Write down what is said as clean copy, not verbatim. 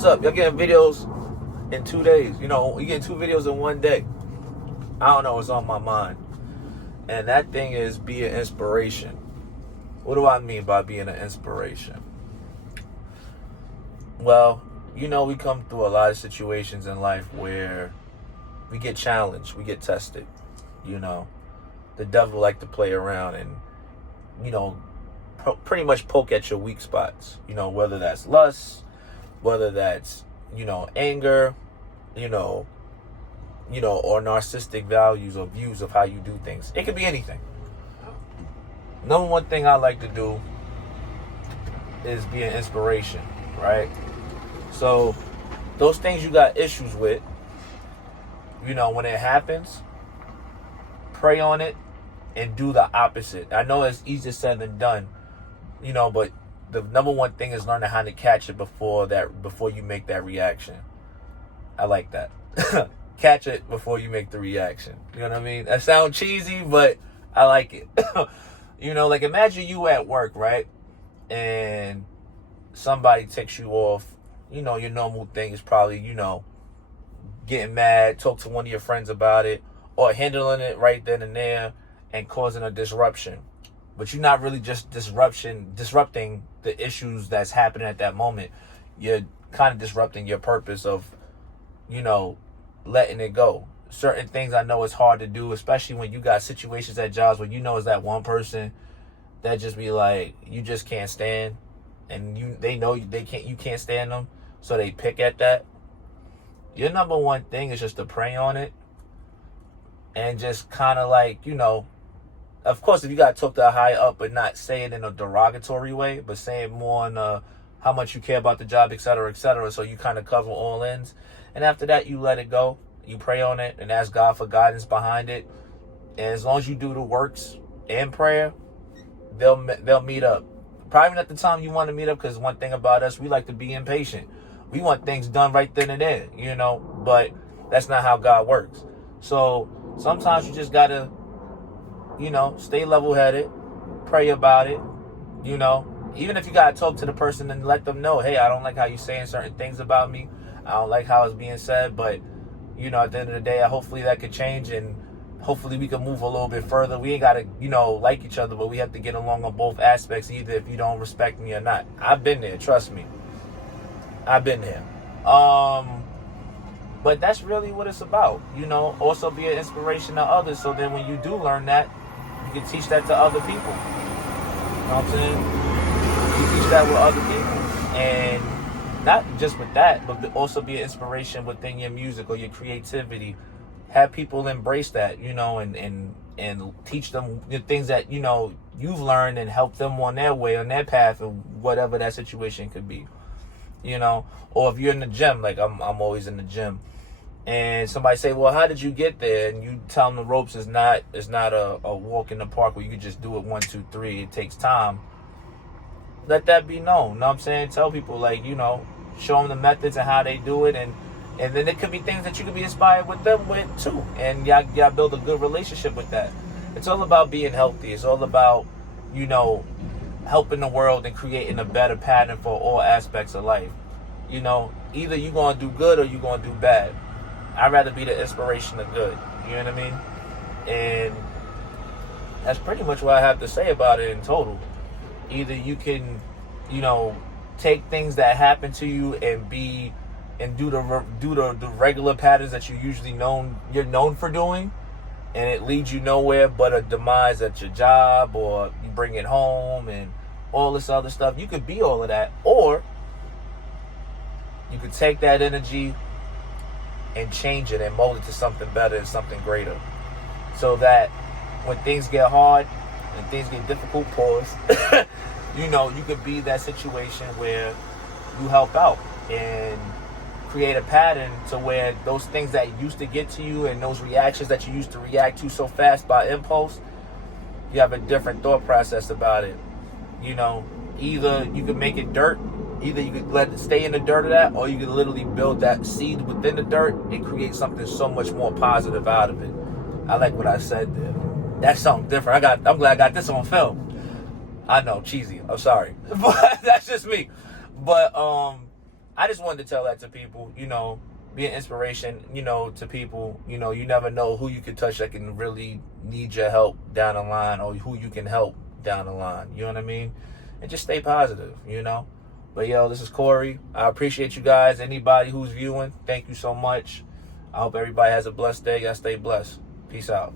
what's up? Y'all getting videos in 2 days. You get 2 videos in 1 day. I don't know, it's on my mind. And that thing is be an inspiration. What do I mean by being an inspiration? Well, we come through a lot of situations in life where we get challenged, we get tested. The devil like to play around and, pretty much poke at your weak spots. Whether that's lust, whether that's, anger, or narcissistic values or views of how you do things. It could be anything. Number one thing I like to do is be an inspiration, right? So those things you got issues with, when it happens, pray on it and do the opposite. I know it's easier said than done, but the number one thing is learning how to catch it before you make that reaction. I like that. Catch it before you make the reaction. You know what I mean? That sounds cheesy, but I like it. Like imagine you at work, right? And somebody ticks you off. Your normal thing is probably, getting mad, talk to one of your friends about it, or handling it right then and there and causing a disruption. But you're not really just disrupting the issues that's happening at that moment. You're kind of disrupting your purpose of, letting it go. Certain things I know it's hard to do, especially when you got situations at jobs where is that one person that just be like, you just can't stand, and they know you can't stand them, so they pick at that. Your number one thing is just to pray on it and just kind of like, of course, if you got to talk to high up, but not say it in a derogatory way, but say it more on how much you care about the job, et cetera, so you kind of cover all ends. And after that, you let it go. You pray on it and ask God for guidance behind it. And as long as you do the works and prayer, they'll meet up. Probably not the time you want to meet up, because one thing about us, we like to be impatient. We want things done right then and there, but that's not how God works. So sometimes you just got to, stay level-headed, pray about it, even if you got to talk to the person and let them know, hey, I don't like how you're saying certain things about me. I don't like how it's being said, but, at the end of the day, hopefully that could change, and hopefully we can move a little bit further. We ain't got to, like each other, but we have to get along on both aspects, either if you don't respect me or not. I've been there, trust me. I've been there. But that's really what it's about, also be an inspiration to others, so then when you do learn that, you can teach that to other people. You know what I'm saying? You teach that with other people. And not just with that, but also be an inspiration within your music or your creativity. Have people embrace that, and teach them the things that, you've learned, and help them on their way, on their path, of whatever that situation could be. Or if you're in the gym, like I'm always in the gym, and somebody say, well, how did you get there? And you tell them the ropes is not a walk in the park where you can just do it 1, 2, 3. It takes time. Let that be known. Know what I'm saying? Tell people, like, show them the methods and how they do it, and then it could be things that you could be inspired with them with too, and y'all build a good relationship with that. It's all about being healthy. It's all about, helping the world and creating a better pattern for all aspects of life. Either you're going to do good or you're going to do bad. I'd rather be the inspiration of good. You know what I mean? And that's pretty much what I have to say about it in total. Either you can, take things that happen to you and do the regular patterns that you're known for doing, and it leads you nowhere but a demise at your job, or you bring it home and all this other stuff. You could be all of that, or you could take that energy and change it and mold it to something better and something greater, so that when things get hard and things get difficult, you could be that situation where you help out and create a pattern to where those things that used to get to you and those reactions that you used to react to so fast by impulse, you have a different thought process about it. Either you could make it dirt, either you could let it stay in the dirt of that, or you could literally build that seed within the dirt and create something so much more positive out of it. I like what I said there. That's something different. I'm glad I got this on film. I know, cheesy. I'm sorry. But that's just me. But I just wanted to tell that to people, be an inspiration, to people. You never know who you could touch that can really need your help down the line, or who you can help down the line. You know what I mean? And just stay positive, But yo, this is Corey. I appreciate you guys. Anybody who's viewing, thank you so much. I hope everybody has a blessed day. Y'all stay blessed. Peace out.